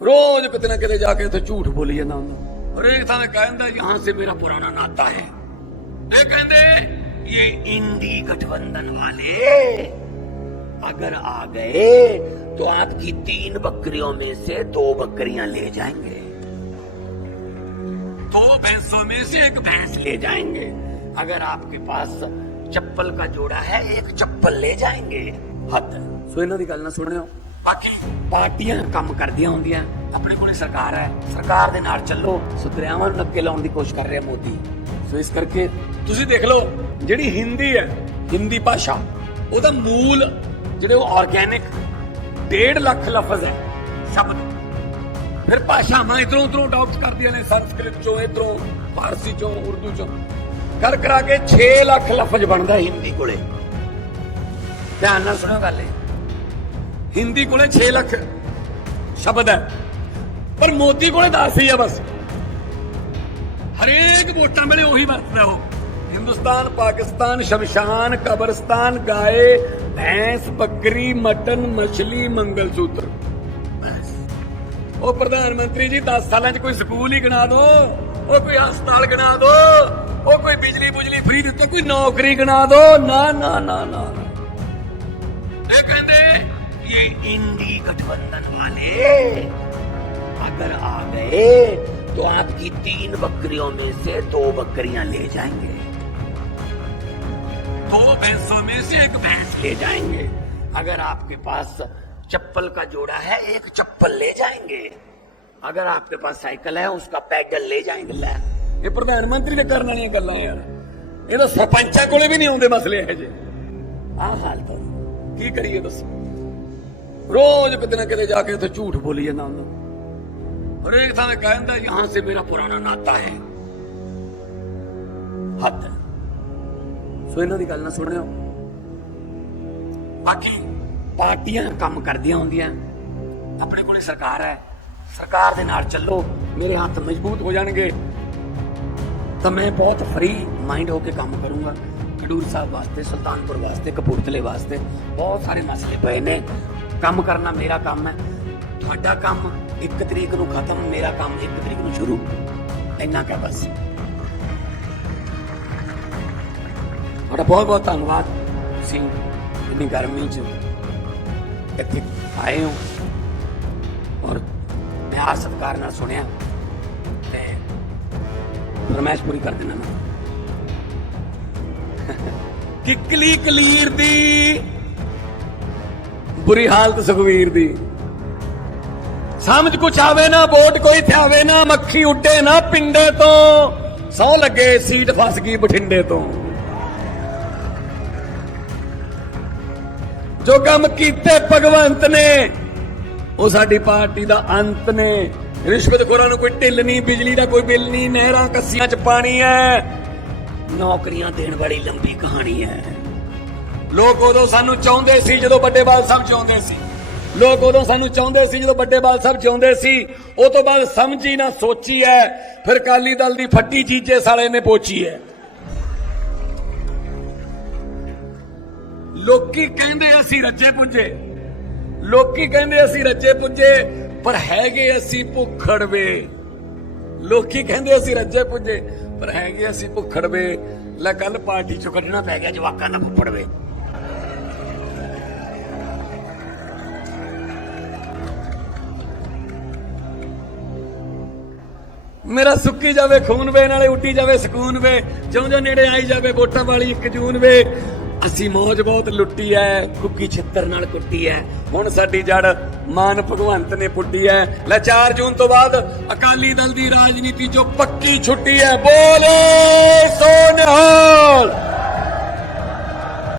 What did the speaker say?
रोज कितने कितने जाके तो झूठ बोली जाता हूँ और एक था कहता यहाँ से मेरा पुराना नाता है। ये कहते ये गठबंधन वाले अगर आ गए तो आपकी तीन बकरियों में से दो बकरियाँ ले जाएँगे। दो भैंसों में से एक भैंस ले जाएँगे। अगर आपके पास चप्पल का जोड़ा है, एक चप्पल ले जाएँगे। हद। सो इन्हों की गल ना सुने हो। ਬਾਕੀ ਪਾਰਟੀਆਂ ਕੰਮ ਕਰਦੀਆਂ ਹੁੰਦੀਆਂ, ਆਪਣੇ ਕੋਲੇ ਸਰਕਾਰ ਹੈ। ਸਰਕਾਰ ਦੇ ਨਾਲ ਚੱਲੋ ਸੁਧਰਿਆਵਾਂ ਨੂੰ ਅੱਗੇ ਲਾਉਣ ਦੀ ਕੋਸ਼ਿਸ਼ ਕਰ ਰਿਹਾ ਮੋਦੀ। ਸੋ ਇਸ ਕਰਕੇ ਤੁਸੀਂ ਦੇਖ ਲਓ, ਜਿਹੜੀ ਹਿੰਦੀ ਹੈ, ਹਿੰਦੀ ਭਾਸ਼ਾ, ਉਹਦਾ ਮੂਲ ਜਿਹੜੇ ਉਹ ਆਰਗੈਨਿਕ 1.5 ਲੱਖ ਲਫ਼ਜ਼ ਹੈ, ਸ਼ਬਦ। ਫਿਰ ਭਾਸ਼ਾਵਾਂ ਇਧਰੋਂ ਉਧਰੋਂ ਅਡਾਪਟ ਕਰਦੀਆਂ ਨੇ, ਸੰਸਕ੍ਰਿਤ ਚੋਂ ਇਧਰੋਂ, ਫਾਰਸੀ ਚੋਂ, ਉਰਦੂ ਚੋਂ। ਕਰ ਕਰਾ ਕੇ 6 ਲੱਖ ਲਫ਼ਜ਼ ਬਣਦਾ ਹਿੰਦੀ ਕੋਲੇ। ਧਿਆਨ ਨਾਲ ਸੁਣੋ ਗੱਲ ਇਹ। ਹਿੰਦੀ ਕੋਲੇ 6 ਲੱਖ ਸ਼ਬਦ ਹੈ। ਪਰ ਮੋਦੀ ਕੋਲੇ 10 ਹੀ ਆ ਬਸ। ਹਰੇਕ ਵੋਟਾਂ ਵੇਲੇ ਉਹੀ ਵਰਤਦਾ ਉਹ। ਹਿੰਦੁਸਤਾਨ, ਪਾਕਿਸਤਾਨ, ਸ਼ਮਸ਼ਾਨ, ਕਬਰਸਤਾਨ, ਗਾਏ, ਭੈਂਸ, ਬੱਕਰੀ, ਮਟਨ, ਮਛਲੀ ਮੰਗਲ ਸੂਤਰ ਉਹ ਪ੍ਰਧਾਨ ਮੰਤਰੀ ਜੀ 10 ਸਾਲਾਂ 'ਚ ਕੋਈ ਸਕੂਲ ਹੀ ਗਣਾ ਦੋ, ਉਹ ਕੋਈ ਹਸਪਤਾਲ ਗਣਾ ਦੋ, ਉਹ ਕੋਈ ਬਿਜਲੀ ਬੁਜਲੀ ਫ੍ਰੀ ਦਿੱਤੇ, ਕੋਈ ਨੌਕਰੀ ਗਣਾ ਦੋ। ਨਾ ਨਾ ਨਾ ਨਾ। ਇਹ ਕਹਿੰਦੇ ये इंडी गठबंधन वाले अगर आ गए तो आपकी तीन बकरियों में से दो बकरियाँ ले जाएँगे। दो भैंसों में से एक भैंस ले जाएँगे। अगर आपके पास चप्पल का जोड़ा है, एक चप्पल ले जाएँगे। अगर आपके पास साइकिल है, उसका पैदल ले जाएँगे। ले, ये प्रधानमंत्री ने करना नहीं करना यार। ये तो सरपंचा को भी नहीं आते मसले है जी आ हाल तो की करिए दसो ਰੋਜ਼ ਕਿਤੇ ਨਾ ਕਿਤੇ ਜਾ ਕੇ ਉੱਥੇ ਝੂਠ ਬੋਲੀ ਜਾਂਦਾ ਹੁੰਦਾ। ਹਰੇਕ ਥਾਂ ਤੇ ਕਹਿੰਦਾ ਯਹਾਂ ਸੇ ਮੇਰਾ ਪੁਰਾਣਾ ਨਾਤਾ ਹੈ। ਹੱਦ ਸੋ ਇਹਨਾਂ ਦੀ ਗੱਲ ਨਾ ਸੁਣਿਓ। ਬਾਕੀ ਪਾਰਟੀਆਂ ਕੰਮ ਕਰਦੀਆਂ ਹੁੰਦੀਆਂ। ਆਪਣੇ ਕੋਲੇ ਸਰਕਾਰ ਹੈ। ਸਰਕਾਰ ਦੇ ਨਾਲ ਚੱਲੋ। ਮੇਰੇ ਹੱਥ ਮਜ਼ਬੂਤ ਹੋ ਜਾਣਗੇ। ਤਾਂ ਮੈਂ ਬਹੁਤ ਫਰੀ ਮਾਈਂਡ ਹੋ ਕੇ ਕੰਮ ਕਰੂੰਗਾ। ਖਡੂਰ ਸਾਹਿਬ ਵਾਸਤੇ, ਸੁਲਤਾਨਪੁਰ ਵਾਸਤੇ, ਕਪੂਰਥਲੇ ਵਾਸਤੇ ਬਹੁਤ ਸਾਰੇ ਮਸਲੇ ਪਏ ਨੇ। ਕੰਮ ਕਰਨਾ ਮੇਰਾ ਕੰਮ ਹੈ। ਤੁਹਾਡਾ ਕੰਮ ਇੱਕ ਤਰੀਕ ਨੂੰ ਖਤਮ, ਮੇਰਾ ਕੰਮ ਇੱਕ ਤਰੀਕ ਨੂੰ ਸ਼ੁਰੂ। ਇੰਨਾ ਕਹਿ ਬਸ। ਤੁਹਾਡਾ ਬਹੁਤ ਬਹੁਤ ਧੰਨਵਾਦ। ਤੁਸੀਂ ਇੰਨੀ ਗਰਮੀ 'ਚ ਇੱਥੇ ਆਏ ਹੋ। ਔਰ ਪਿਆਰ ਸਤਿਕਾਰ ਨਾਲ ਸੁਣਿਆ ਤੇ ਫਰਮਾਇਸ਼ ਪੂਰੀ ਕਰ ਦੇਣਾ ਮੈਂ। ਕਿਕਲੀ ਕਲੀਰ ਦੀ ਬੁਰੀ ਹਾਲਤ ਸੁਖਵੀਰ ਦੀ। ਸਮਝ ਕੁਛ ਆਵੇ ਨਾ, ਵੋਟ ਕੋਈ ਥਿਆਵੇ ਨਾ, ਮੱਖੀ ਉੱਡੇ ਨਾ ਪਿੰਡੇ ਤੋਂ। ਸੌ ਲੱਗੇ ਸੀਟ ਫਸ ਗਈ ਬਠਿੰਡੇ ਤੋਂ। ਜੋ ਕੰਮ ਕੀਤੇ ਭਗਵੰਤ ਨੇ, ਉਹ ਸਾਡੀ ਪਾਰਟੀ ਦਾ ਅੰਤ ਨੇ। ਰਿਸ਼ਵਤਖੋਰਾਂ ਨੂੰ ਕੋਈ ਢਿੱਲ ਨਹੀਂ, ਬਿਜਲੀ ਦਾ ਕੋਈ ਬਿੱਲ ਨਹੀਂ, ਨਹਿਰਾਂ, ਕੱਸੀਆਂ 'ਚ ਪਾਣੀ ਹੈ। ਨੌਕਰੀਆਂ ਦੇਣ ਵਾਲੀ ਲੰਬੀ ਕਹਾਣੀ ਹੈ। ਲੋਕ ਉਦੋਂ ਸਾਨੂੰ ਚਾਹੁੰਦੇ ਸੀ ਜਦੋਂ ਵੱਡੇ ਬਾਲ ਸਾਹਿਬ ਚਾਹੁੰਦੇ ਸੀ। ਲੋਕ ਉਦੋਂ ਸਾਨੂੰ ਚਾਹੁੰਦੇ ਸੀ ਜਦੋਂ ਵੱਡੇ ਬਾਲ ਸਾਹਿਬ ਚਾਹੁੰਦੇ ਸੀ। ਉਹ ਤੋਂ ਬਾਅਦ ਸਮਝੀ ਨਾ ਸੋਚੀ ਹੈ ਫਿਰ ਕਾਲੀ ਦਲ ਦੀ ਫੱਟੀ ਚੀਜੇ ਸਾਲੇ ਨੇ ਪੋਚੀ ਹੈ ਲੋਕੀ ਕਹਿੰਦੇ ਅਸੀਂ ਰੱਜੇ ਪੁੱਜੇ। ਲੋਕੀ ਕਹਿੰਦੇ ਅਸੀਂ ਰੱਜੇ ਪੁੱਜੇ, ਪਰ ਹੈਗੇ ਅਸੀਂ ਭੁੱਖੜਵੇ ਲੋਕੀ ਕਹਿੰਦੇ ਅਸੀਂ ਰੱਜੇ ਪੁੱਜੇ, ਪਰ ਹੈਗੇ ਅਸੀਂ ਭੁੱਖੜਵੇ ਲੈ ਕੱਲ ਪਾਰਟੀ ਚੋਂ ਕੱਢਣਾ ਪੈ ਗਿਆ ਜਵਾਕਾਂ ਦਾ ਭੁੱਖੜਵੇ ਮੇਰਾ ਸੁੱਕੀ ਜਾਵੇ, ਖੂਨ ਵੇ, ਨਾਲੇ ਉੱਡੀ ਜਾਵੇ, ਸਕੂਨ ਵੇ। ਜਿਉਂ ਜਿਉਂ ਨੇੜੇ ਆਈ ਜਾਵੇ, ਵੋਟਾਂ ਵਾਲੀ 1 ਜੂਨ ਵੇ। ਅਸੀਂ ਮੌਜ ਬਹੁਤ ਲੁੱਟੀ ਐ, ਕੁੱਕੀ ਛਿੱਤਰ ਨਾਲ ਕੁੱਟੀ ਐ। ਹੁਣ ਸਾਡੀ ਜੜ ਮਾਨ ਭਗਵੰਤ ਨੇ ਪੁੱਟੀ ਐ। ਲੈ 4 ਜੂਨ ਤੋਂ ਬਾਅਦ ਅਕਾਲੀ ਦਲ ਦੀ ਰਾਜਨੀਤੀ ਜੋ ਪੱਕੀ ਛੁੱਟੀ ਐ। ਬੋਲੇ ਸੋਨਹਾਲ!